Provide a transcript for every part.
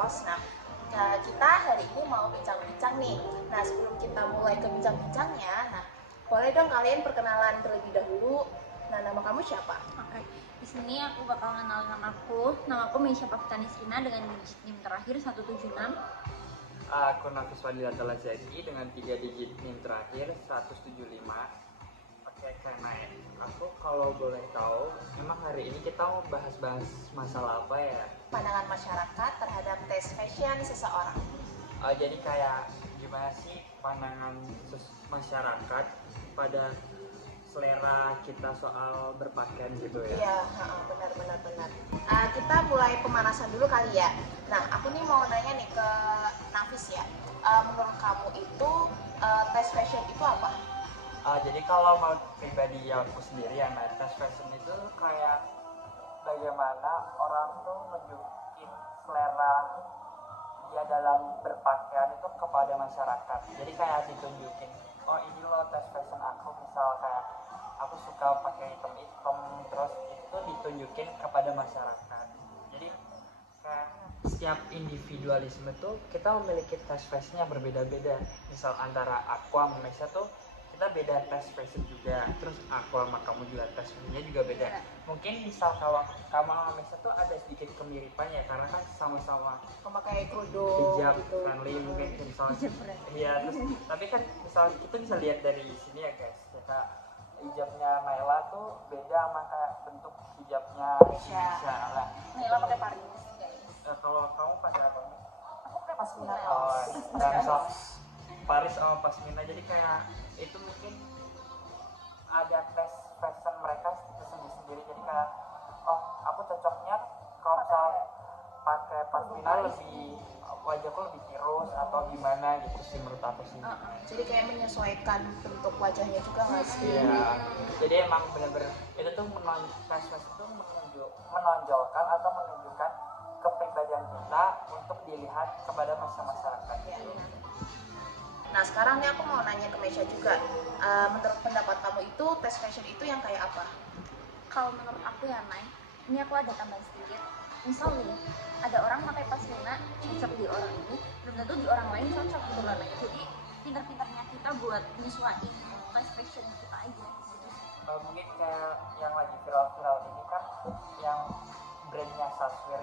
Eros. Nah, kita hari ini mau bincang-bincang nih. Nah, sebelum kita mulai ke bincang-bincangnya, nah, boleh dong kalian perkenalan terlebih dahulu. Nah, nama kamu siapa? Oke, di sini aku bakal kenalin nama aku. Nama aku Meisha Pavitani Srina dengan digit NIM terakhir 176. Aku Nafis Fadila Talazaki dengan 3 digit NIM terakhir 175. Oke, karena aku kalau boleh tahu, memang hari ini kita mau bahas-bahas masalah apa ya? Pandangan masyarakat terhadap tes fashion seseorang. Jadi kayak gimana sih pandangan masyarakat pada selera kita soal berpakaian gitu ya? Iya, benar. Kita mulai pemanasan dulu kali ya. Nah, aku nih mau nanya nih ke Nafis ya. Menurut kamu itu tes fashion itu apa? Jadi kalau mau pribadi aku sendiri ya, nah, tes fashion itu kayak bagaimana orang tuh nunjukin selera dia dalam berpakaian itu kepada masyarakat. Jadi kayak ditunjukin, oh ini loh tes fashion aku, misal kayak aku suka pakai hitam-hitam, terus itu ditunjukin kepada masyarakat. Jadi kayak setiap individualisme tuh kita memiliki tes fashion yang berbeda-beda. Misal antara aku sama Mesya tuh kita beda tes fashion juga, terus aku sama kamu juga tes fashionnya juga beda. Mungkin misal kalau kamu sama Mesya tuh ada sedikit kemiripan ya, karena kan sama-sama Memakai kerudung hijab gitu. friendly mungkin misalnya. Iya, terus tapi kan misal kita bisa lihat dari sini ya guys, kita hijabnya Naila tuh beda sama kayak bentuk hijabnya Mesya. lah. Naila pakai Paris, guys. Kalau kamu pada apa? Aku pakai Pasmina. Oh, dan misal Paris sama Pasmina, jadi kayak itu mungkin ada tes fashion mereka itu sendiri-sendiri. Jadi kayak oh aku cocoknya kalau misal pakai Pasmina lebih wajahku lebih tirus atau gimana gitu sih menurut aku sih. Jadi kayak menyesuaikan bentuk wajahnya juga nggak sih? Iya. Jadi emang benar-benar itu tuh tes fashion itu menonjolkan atau menunjukkan kepribadian kita untuk dilihat kepada masyarakat. Nah, sekarang nih aku mau nanya ke Mesya juga. Menurut pendapat kamu itu tes fashion itu yang kayak apa? Kalau menurut aku ya, Nay, ini aku ada tambahan sedikit. Misal nih, ada orang pakai pasmina cocok di orang ini, belum tentu di orang lain cocok gitu loh, Nay. Jadi pintar-pintarnya kita buat nyesuaiin tes fashion kita aja gitu. Mungkin kayak yang lagi viral-viral ini kan yang brandnya Saswir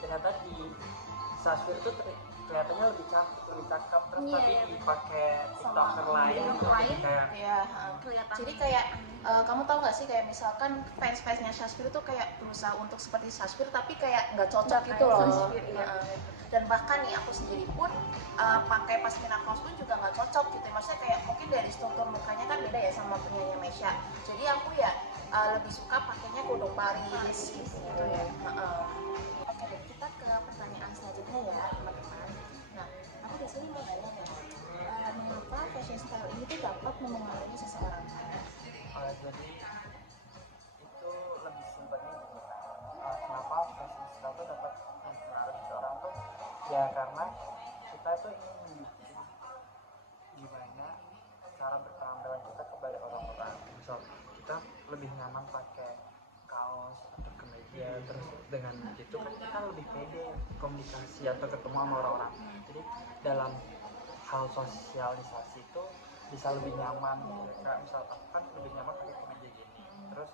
ternyata di Saswir itu kelihatannya lebih cantik, lebih cakep, terus tapi dipakai tiktoker lain kayak kelihatan. Jadi kayak kamu tahu nggak sih kayak misalkan fans-fansnya Saswir itu kayak berusaha untuk seperti Saswir tapi kayak nggak cocok gitu loh. Dan bahkan nih aku sendiri pun pakai pasmina kaos pun juga nggak cocok gitu. Maksudnya kayak mungkin dari struktur mukanya kan beda ya sama punyanya Mesya. Jadi aku ya lebih suka pakainya kerudung Paris gitu ya. Oke, kita ke pertanyaan selanjutnya ya teman-teman. Nah, aku biasanya mau nanya ya, mengapa fashion style ini tuh dapat memengaruhi seseorang? Jadi itu lebih simpelnya gini, kenapa fashion style itu dapat mempengaruhi seorang tuh ya karena kita tuh ingin menunjukin gimana cara berpenampilan kita kepada orang-orang. Misal kita lebih nyaman pakai kaos atau kemeja, terus dengan itu kan kita lebih pede komunikasi atau ketemu sama orang-orang. Jadi dalam hal sosialisasi itu bisa lebih nyaman gitu. Kayak misal aku kan lebih nyaman pakai kemeja gini, terus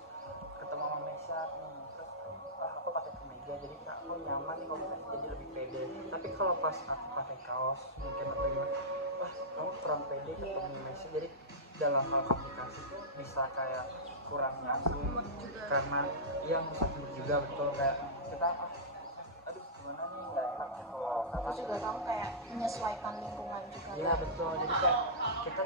ketemu sama Mesya nih, terus aku pakai kemeja jadi aku nyaman nih komunikasi, jadi lebih pede. Tapi kalau pas aku pakai kaos mungkin atau gimana, kamu kurang pede ketemu Mesya, jadi dalam hal komunikasi tuh bisa kayak kurang nyambung karena yang rusak juga betul, kayak kita aduh gimana nih nggak enak gitu loh. Terus juga kamu kayak menyesuaikan lingkungan juga. Iya betul, jadi kayak kita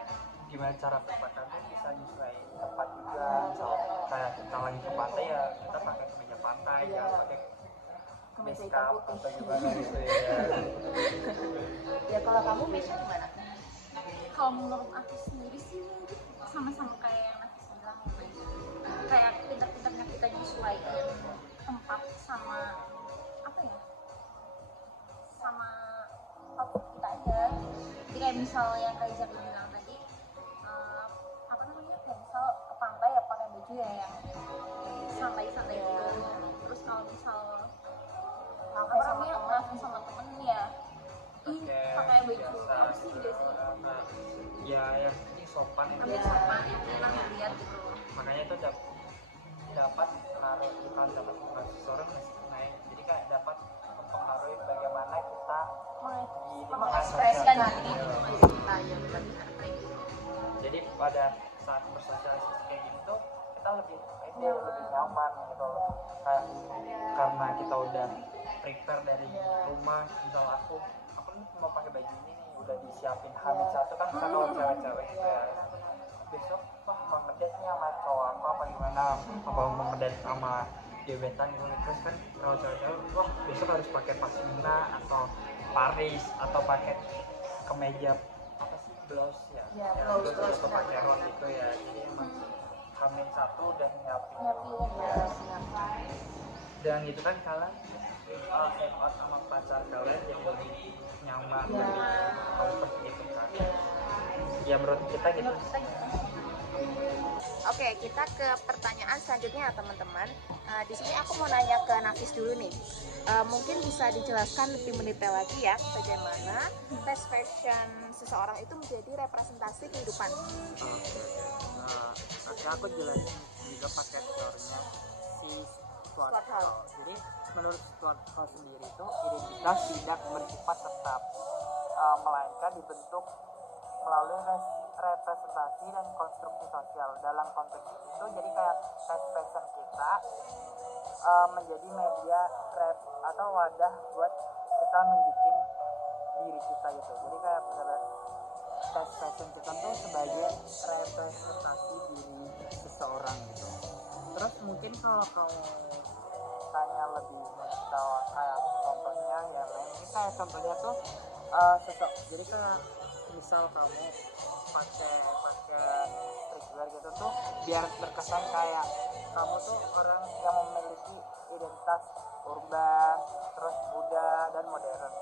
gimana cara berpakaian tuh bisa nyesuaiin tempat juga. Misal kayak kita lagi ke pantai ya kita pakai kemeja pantai, jangan pakai kemeja hitam putih atau gimana gitu ya. Ya kalau kamu Mesya gimana? Kalau menurut aku sendiri sih mungkin sama-sama kayak yang Nafis bilang ya, Nay. Kayak pintar-pintarnya kita nyesuaiin tempat sama apa ya, sama outfit kita aja. Jadi kayak misal yang kayak Zaki bilang tadi, apa namanya, kayak misal ke pantai ya pakai baju ya yang santai-santai gitu. Terus kalau misal Nongkrongnya langsung sama temen ya. Pakai baju biasa apa sih biasanya? Ya yang penting sopan itu Ambil sopan yang enak dilihat gitu. makanya itu dapat naruh kita dapat seseorang naik jadi kayak dapat mempengaruhi bagaimana kita Mengekspresikan diri kita ya benar kayak gitu. jadi pada saat bersosialisasi kayak gitu tuh kita lebih nyaman gitu loh kayak karena kita udah prepare dari rumah misal aku nih mau pakai baju ini nih udah disiapin hamil satu kan misalnya kalau cewek-cewek gitu ya besok mau ngedate nih sama cowok aku apa gimana apa mau ngedate sama gebetan gitu terus kan kalau cewek-cewek wah besok harus pakai pasmina atau Paris atau pakai kemeja apa sih blouse ya blouse atau pakai rok gitu ya jadi emang hamil satu udah nyiapin ya. Dan itu kan kalian hangout sama pacar kalian yang lebih nyaman lebih comfort gitu kan ya menurut kita gitu. Oke, kita ke pertanyaan selanjutnya ya teman-teman. Di sini aku mau nanya ke Nafis dulu nih. Mungkin bisa dijelaskan lebih mendetail lagi ya bagaimana tes fashion seseorang itu menjadi representasi kehidupan. Oke, aku jelasin juga pakai teorinya si Stuart Hall. Jadi menurut Stuart Hall sendiri itu identitas tidak bersifat tetap, melainkan dibentuk melalui representasi dan konstruksi sosial. Dalam konteks itu jadi kayak fast fashion kita menjadi media atau wadah buat kita nunjukin diri kita gitu. Jadi kayak benar-benar fast fashion kita tuh sebagai representasi diri seseorang gitu. Terus mungkin kalau kamu tanya lebih detail kayak contohnya ya ini kayak contohnya tuh jadi kayak misal kamu pakai streetwear gitu tuh biar terkesan kayak kamu tuh orang yang memiliki identitas urban terus muda dan modern.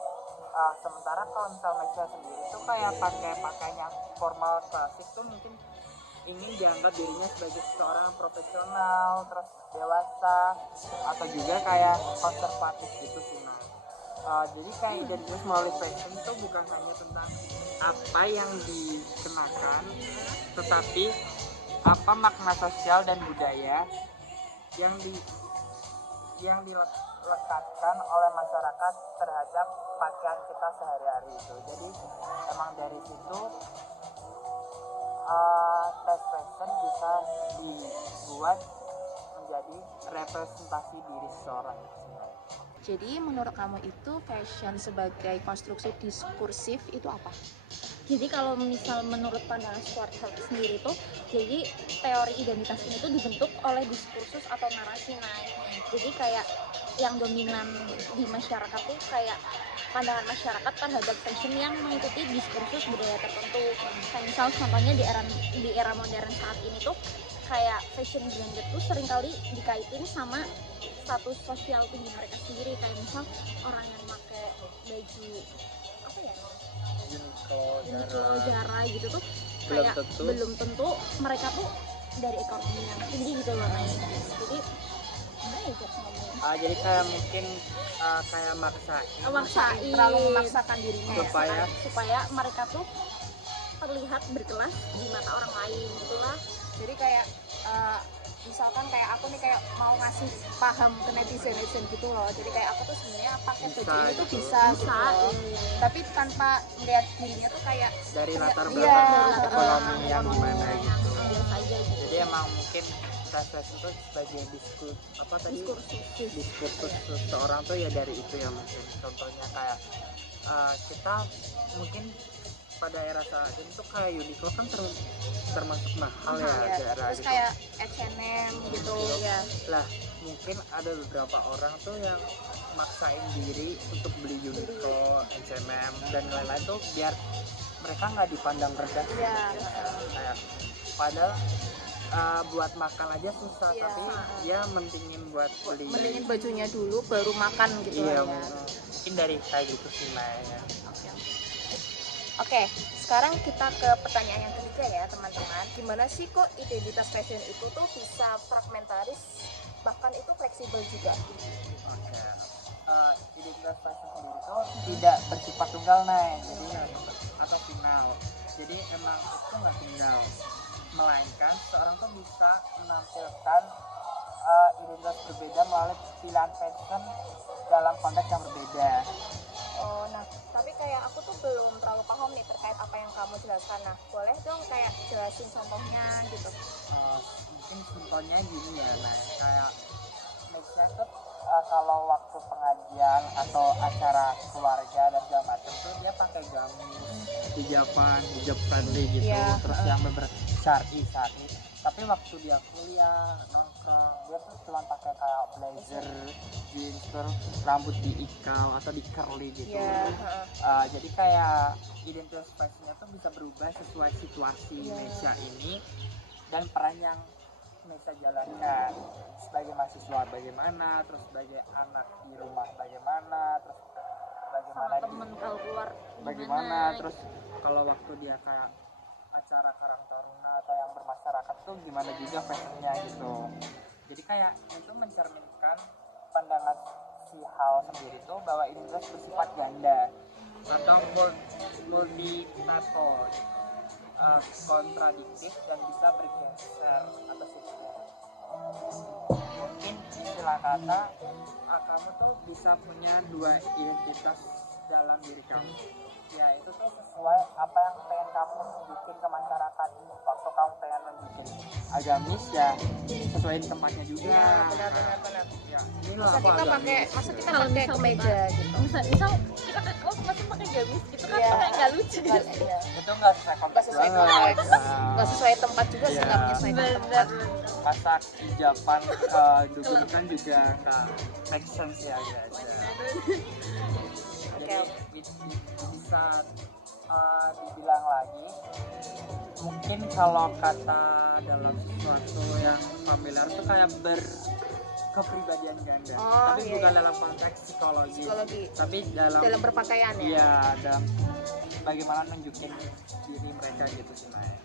Sementara kalau misal Mesya sendiri tuh kayak pakainya formal klasik tuh mungkin ingin dianggap dirinya sebagai seorang profesional terus dewasa atau juga kayak konservatif gitu sih jadi kayak identitas melalui fashion itu bukan hanya tentang apa yang dikenakan tetapi apa makna sosial dan budaya yang dilekatkan oleh masyarakat terhadap pakaian kita sehari-hari itu. Jadi emang dari situ tes fashion bisa dibuat menjadi representasi diri seseorang. Jadi menurut kamu itu fashion sebagai konstruksi diskursif itu apa? Jadi kalau misal menurut pandangan Stuart Hall sendiri tuh, jadi teori identitas ini tuh dibentuk oleh diskursus atau narasi Jadi kayak yang dominan di masyarakat tuh kayak pandangan masyarakat terhadap fashion yang mengikuti diskursus budaya tertentu. Kayak misal contohnya di era modern saat ini tuh kayak fashion branded tuh seringkali dikaitin sama status sosial tinggi mereka sendiri. Kayak misal orang yang pakai baju apa ya? Uniqlo, Zara gitu tuh kayak belum tentu mereka tuh dari ekonomi yang tinggi gitu loh jadi gimana ya ngomong jadi kayak mungkin kayak maksain terlalu memaksakan dirinya supaya mereka tuh terlihat berkelas di mata orang lain gitulah. Jadi kayak misalkan kayak aku nih kayak mau ngasih paham ke netizen gitu loh, jadi kayak aku tuh sebenarnya pakai baju ini tuh bisa gitu loh. Tapi tanpa melihat dirinya tuh kayak dari latar belakang ekonomi yang gimana gitu. Jadi emang mungkin fashion itu sebagai diskursus seseorang tuh ya dari itu ya mungkin contohnya kayak kita mungkin pada era saat itu kayak Uniqlo kan termasuk mahal ya Zara terus gitu. kayak H&M gitu ya. Lah mungkin ada beberapa orang tuh yang maksain diri untuk beli Uniqlo, H&M dan lain-lain tuh biar mereka nggak dipandang rendah. Kayak padahal buat makan aja susah tapi dia mentingin buat mendingin bajunya dulu baru makan gitu ya. Mungkin dari kayak gitu sih Maya. Oke, sekarang kita ke pertanyaan yang ketiga ya teman-teman. Gimana sih kok identitas fashion itu tuh bisa fragmentaris, bahkan itu fleksibel juga? Oke. identitas fashion sendiri itu tidak bersifat tunggal jadi atau final. Jadi emang itu nggak tunggal, melainkan seorang tuh bisa menampilkan identitas berbeda melalui pilihan fashion dalam konteks yang berbeda. Oh, nah tapi kayak aku tuh belum terlalu paham nih terkait apa yang kamu jelaskan. Nah, boleh dong kayak jelasin contohnya gitu. Mungkin contohnya gini ya, kayak Nesya tuh kalau waktu pengajian atau acara keluarga dan segala macam tuh dia pakai gamis, hijab friendly gitu, terus yang beberapa syar'i. Tapi waktu dia kuliah nongkrong dia tuh cuma pakai kayak blazer, jeans, terus rambut diikal atau di curly gitu. Jadi kayak identitas fashionnya tuh bisa berubah sesuai situasi Nesya ini dan peran yang Nesya jalankan sebagai mahasiswa bagaimana, terus sebagai anak di rumah bagaimana, terus bagaimana sama temen kalau keluar bagaimana, terus kalau waktu dia kayak acara Karang Taruna atau yang bermasyarakat tuh gimana juga fashionnya gitu. Jadi kayak itu mencerminkan pandangan si hal sendiri tuh bahwa ini terus bersifat ganda atau multifator gitu. Kontradiktif dan bisa bergeser atau shifter. Mungkin istilah kata kamu tuh bisa punya dua identitas dalam diri kamu, ya itu tuh sesuai apa yang pengen kamu tunjukin ke masyarakat. Waktu kamu pengen nunjukin agamis ya sesuai tempatnya juga. Ya, benar. Ya, masa kita pakai kemeja gitu. Misal kita masih pakai gamis gitu kan, kayak nggak lucu gitu. Itu nggak sesuai konteks banget. Nggak sesuai tempat juga sih, nggak menyesuaikan tempat. Masa hijaban dukun kan juga nggak make sense ya guys. Jadi bisa dibilang lagi, mungkin kalau kata dalam sesuatu yang familiar itu kayak berkepribadian ganda, tapi bukan dalam konteks psikologi, tapi dalam berpakaian ya. Iya, dalam bagaimana nunjukin diri mereka gitu sih Maya.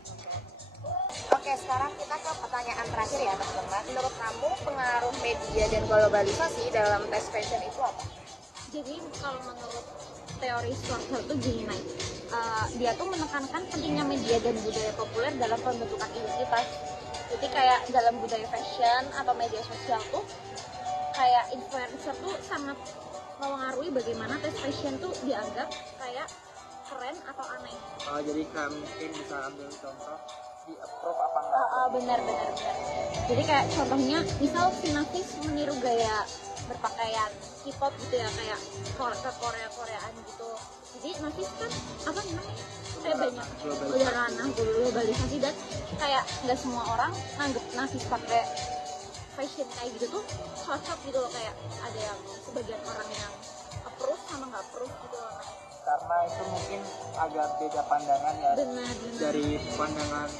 Oke, sekarang kita ke pertanyaan terakhir ya teman-teman. Menurut kamu pengaruh media dan globalisasi dalam tes fashion itu apa? Jadi kalau menurut teori Schwarzer itu gini dia tuh menekankan pentingnya media dan budaya populer dalam pembentukan identitas. Jadi kayak dalam budaya fashion atau media sosial tuh kayak influencer tuh sangat mempengaruhi bagaimana tes fashion tuh dianggap kayak keren atau aneh. Jadi kan mungkin bisa ambil contoh di approve apa enggak? Benar. Jadi kayak contohnya misal si Nafis meniru gaya berpakaian K-pop gitu ya, kayak Koreaan gitu. Jadi Nafis kan apa namanya, kayak banyak udah ranah globalisasi dan kayak nggak semua orang nganggep Nafis pakai fashion kayak gitu tuh cocok gitu loh, kayak ada yang sebagian orang yang approve sama nggak approve gitu loh. Karena itu mungkin agak beda pandangan ya. Benar. Dari pandangan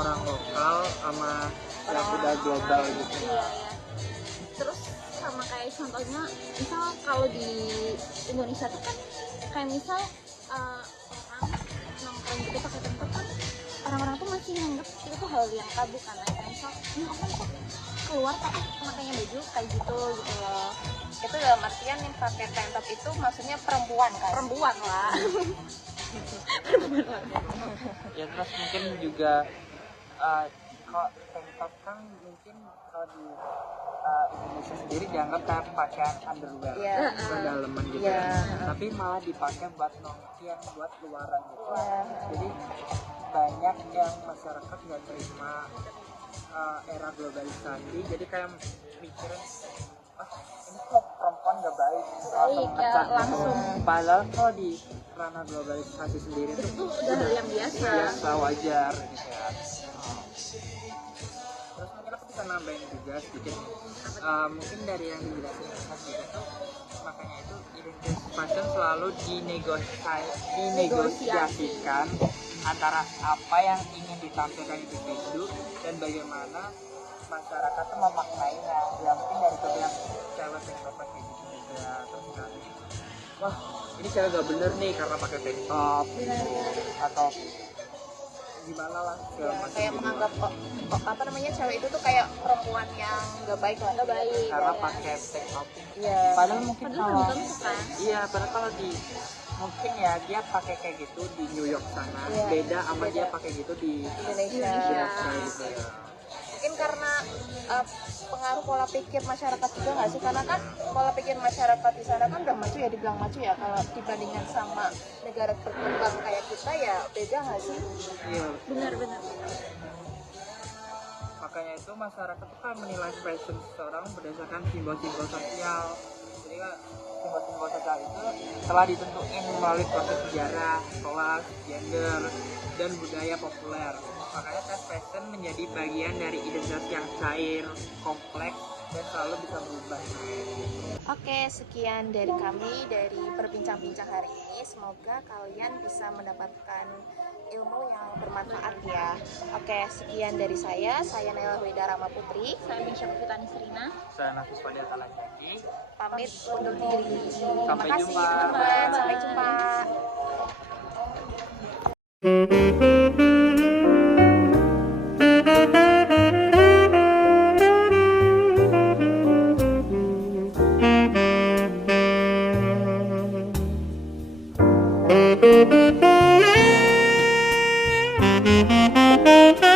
orang lokal sama yang udah global gitu. Iya. Terus sama kayak contohnya misal kalau di Indonesia tuh kan kayak misal orang nongkrong gitu pakai tempat kan orang-orang tuh masih nganggep itu tuh hal yang tabu kan, kayak misal orang kok keluar tapi makanya baju kayak gitu loh. Itu dalam artian yang pakai tank top itu maksudnya perempuan kan? Perempuan lah. Ya terus mungkin juga kalau tank top kan mungkin kalau di Indonesia sendiri dianggap kayak pakaian underwear, daleman gitu. Tapi malah dipakai buat nongkrong, buat luaran gitu. Jadi banyak yang masyarakat nggak terima era globalisasi, jadi kayak mikirin ini kok perempuan nggak baik langsung. Padahal kalau di ranah globalisasi sendiri itu udah hal yang biasa wajar gitu ya. Terus mungkin aku bisa nambahin juga sedikit, mungkin dari yang dijelasin tadi itu, makanya itu identitas fashion selalu dinegosiasikan antara apa yang ingin ditampilkan individu dan bagaimana masyarakat tuh memaknainya. Ya mungkin dari yang cewek tank top kayak gitu juga, terus kan wah ini cewek gak bener nih karena pakai tank top gitu. Atau gimana lah Ya, segala macam kayak gitu. menganggap apa namanya cewek itu tuh kayak perempuan yang nggak baik lah. Nggak baik. Karena pakai take outing. Iya. Padahal mungkin Padahal kalau belum tentu kan. iya, padahal kalau di mungkin ya dia pakai kayak gitu di New York sana Iya, beda sama beda. dia pakai gitu di Indonesia. Indonesia gitu ya. Mungkin karena pengaruh pola pikir masyarakat juga nggak sih, karena kan pola pikir masyarakat di sana kan udah maju ya, dibilang maju ya, kalau dibandingkan sama negara berkembang kayak kita ya beda nggak sih? Iya, Benar-benar. makanya itu masyarakat tuh kan menilai fashion seseorang berdasarkan simbol-simbol sosial. Jadi kan simbol-simbol sosial itu telah ditentuin melalui proses sejarah, kelas, gender, dan budaya populer. Makanya tes fashion menjadi bagian dari identitas yang cair, kompleks, dan selalu bisa berubah. Oke, sekian dari kami dari berbincang-bincang hari ini. Semoga kalian bisa mendapatkan ilmu yang bermanfaat ya. Oke, sekian dari saya Naila Huida Rama Putri. Saya Binsya Putani Serina. Saya Nafis Fadil Talajaki. Pamit undur diri. Terima Sampai kasih jumpa. teman-teman. Sampai jumpa. Thank you.